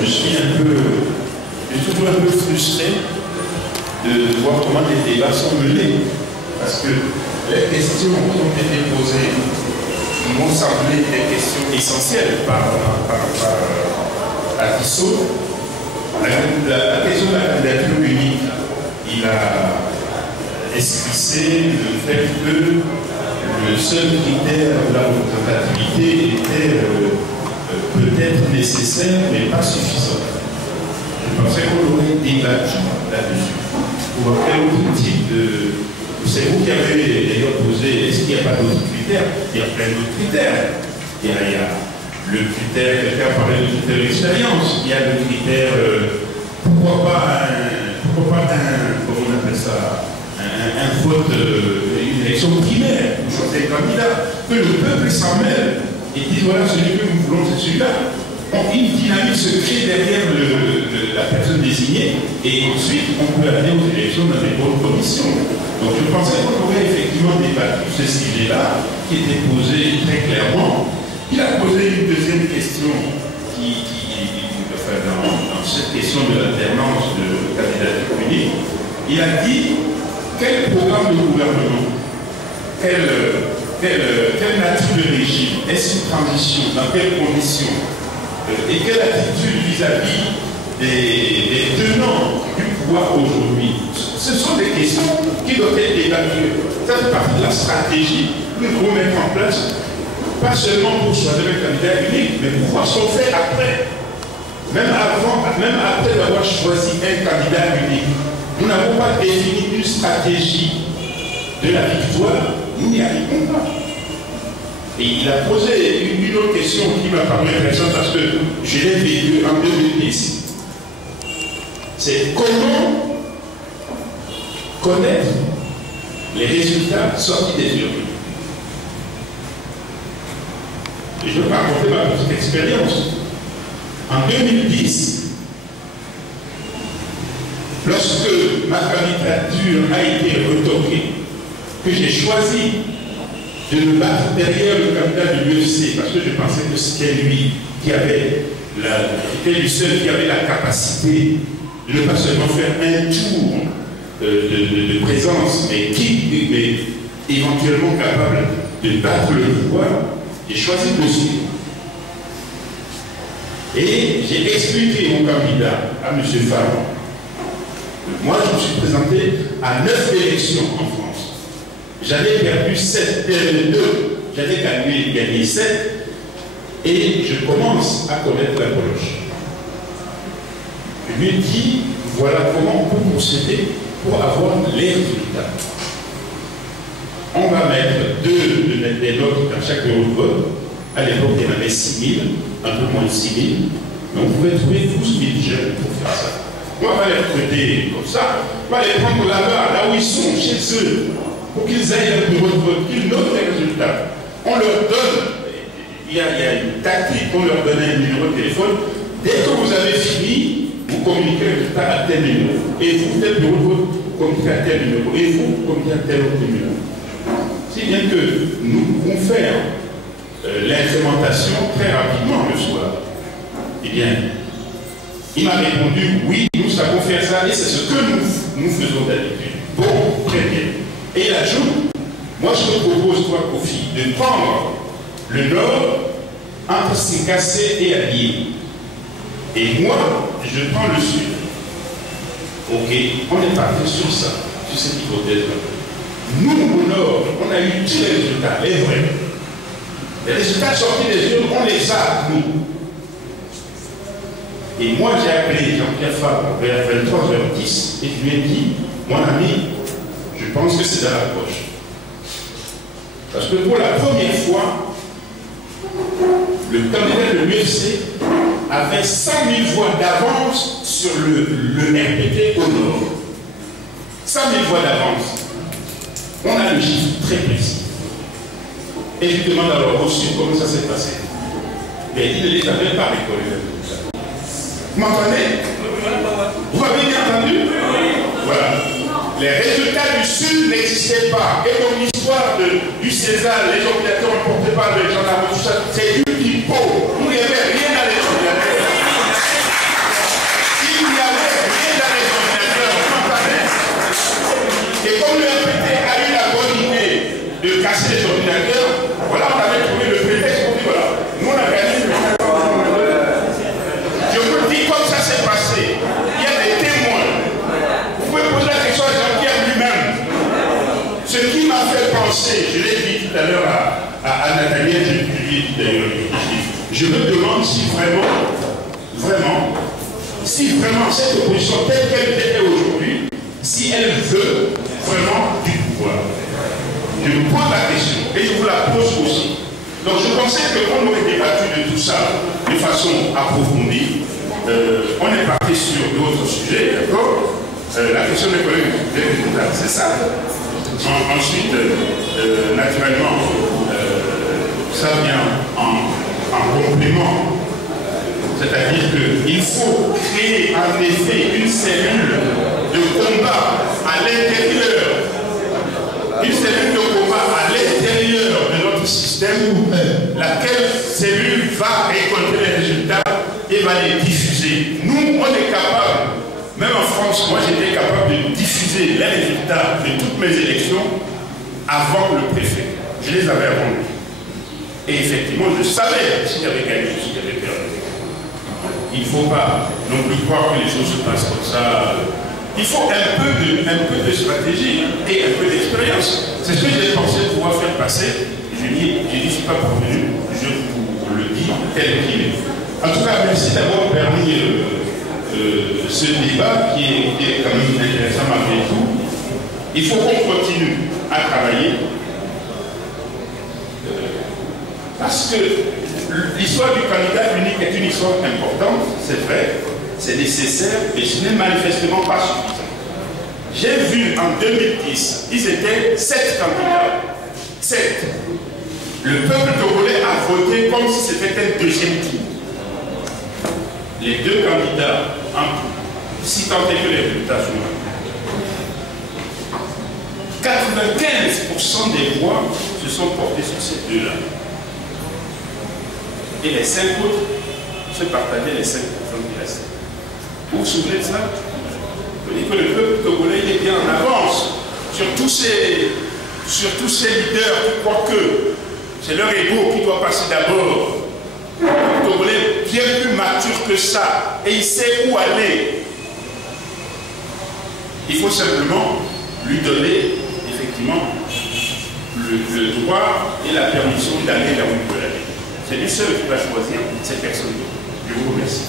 Je suis toujours un peu frustré de voir comment les débats sont menés. Parce que les questions qui ont été posées m'ont semblé des questions essentielles par Tissot. La question de la candidature unique, il a esquissé le fait que le seul critère de la représentativité était peut-être nécessaire, mais pas suffisant. Je pensais qu'on aurait débattu là-dessus. Pour quel autre type de... C'est vous qui avez d'ailleurs posé, est-ce qu'il n'y a pas d'autres critères? Il y a plein d'autres critères. Il y a le critère, quelqu'un parlait de critère d'expérience. Il y a le critère, pourquoi pas comment on appelle ça, un vote, une élection primaire, pour choisir un candidat, que le peuple s'en mêle et dit voilà, celui que nous voulons, c'est celui-là. Une dynamique se crée derrière la personne désignée et ensuite on peut aller aux élections dans des bonnes conditions. Donc je pensais qu'on aurait effectivement débattu ce sujet-là qui était posé très clairement. Il a posé une deuxième question dans cette question de l'alternance de candidature unique. Il a dit quel programme de gouvernement, quelle nature de régime, est-ce une transition, dans quelles conditions, et quelle attitude vis-à-vis des tenants du pouvoir aujourd'hui. Ce sont des questions qui doivent être évaluées. Ça fait partie de la stratégie que nous devons mettre en place, pas seulement pour choisir un candidat unique, mais pour voir ce qu'on fait après. Même après d'avoir choisi un candidat unique, nous n'avons pas défini une stratégie de la victoire, nous n'y arrivons pas. Et il a posé une autre question qui m'a paru intéressante parce que je l'ai vécu en 2010. C'est comment connaître les résultats sortis des urnes. Et je vais raconter ma petite expérience. En 2010, lorsque ma candidature a été retoquée, que j'ai choisi de me battre derrière le candidat de l'UFC, parce que je pensais que c'était lui qui avait c'était lui seul qui avait la capacité de ne pas seulement faire un tour de présence, mais éventuellement capable de battre le pouvoir. J'ai choisi de le suivre. Et j'ai expliqué mon candidat à M. Favre. Moi, je me suis présenté à 9 élections en France. J'avais perdu 7, 2. J'avais gagné 7. Et je commence à connaître la cloche. Je lui dis, voilà comment on peut procéder pour avoir les résultats. On va mettre des notes dans chaque bureau de vote. À l'époque, il y en avait 6 000, un peu moins de 6 000. Mais on pouvait trouver 12 000 jeunes pour faire ça. On va les recruter comme ça. On va les prendre là-bas, là où ils sont, chez eux, pour qu'ils aillent au bureau de vote, qu'ils notent les résultats. On leur donne, il y a une tactique, on leur donne un numéro de téléphone. Dès que vous avez fini, vous communiquez le résultat à tel numéro. Et vous, tel bureau de vote, vous communiquez à tel numéro. Et vous communiquez à tel autre numéro. Si bien que nous pouvons faire l'implémentation très rapidement le soir. Eh bien, il m'a répondu, oui, nous savons faire ça, et c'est ce que nous faisons d'habitude. Bon, très bien. Et il ajoute, moi je te propose, toi, Kofi, de prendre le nord entre Sikassé et Allier. Et moi, je prends le sud. Ok, on est parti sur ça, sur cette hypothèse-là. Nous, au nord, on a eu tous les résultats, les vrais. Les résultats sortis des urnes, on les a, nous. Et moi, j'ai appelé Jean-Pierre Favre vers 23h10 et je lui ai dit, mon ami, je pense que c'est dans la poche. Parce que pour la première fois, le candidat de l'UFC avait 100 000 voix d'avance sur le RPT au nord. 100 000 voix d'avance. On a le chiffre très précis. Et je demande alors au sud comment ça s'est passé. Mais il ne les avait pas récoltés. Vous m'entendez? Vous m'avez bien entendu? Voilà. Les résultats du Sud n'existaient pas. Et comme l'histoire du César, les ordinateurs emportés par les gendarmes, tout ça, c'est du typo. Vous n'avez rien à les ordinateurs. si vraiment cette opposition telle qu'elle est aujourd'hui, si elle veut vraiment du pouvoir. Je me pose la question et je vous la pose aussi. Donc je pensais qu'on aurait débattu de tout ça de façon approfondie. On est parti sur d'autres sujets, d'accord? La question des collègues des résultats, c'est ça. Ensuite, naturellement, ça vient en complément. C'est-à-dire qu'il faut créer en effet une cellule de combat à l'intérieur. Une cellule de combat à l'intérieur de notre système, laquelle cellule va récolter les résultats et va les diffuser. Nous, on est capable, même en France, moi j'étais capable de diffuser les résultats de toutes mes élections avant le préfet. Je les avais avant lui. Et effectivement, je savais si j'avais gagné ou si j'avais perdu. Il ne faut pas non plus croire que les choses se passent comme ça. Il faut un peu de stratégie et un peu d'expérience. C'est ce que j'ai pensé pouvoir faire passer. Je n'y suis pas parvenu, je vous le dis tel qu'il est. En tout cas, merci d'avoir permis ce débat qui est quand même intéressant malgré tout. Il faut qu'on continue à travailler parce que l'histoire du candidat unique est une histoire importante, c'est vrai, c'est nécessaire, mais ce n'est manifestement pas suffisant. J'ai vu en 2010, ils étaient 7 candidats. 7. Le peuple togolais a voté comme si c'était un deuxième tour. Les 2 candidats, si tant est que les résultats sont là, 95% des voix se sont portées sur ces 2-là. Et les 5 autres se partageaient les 5% qui restaient. Vous vous souvenez de ça? Vous dites que le peuple togolais est bien en avance sur tous ces leaders qui croient que c'est leur ego qui doit passer d'abord. Le peuple togolais est bien plus mature que ça et il sait où aller. Il faut simplement lui donner effectivement le droit et la permission d'aller là où il veut aller. C'est lui seul qui va choisir cette personne. Je vous remercie.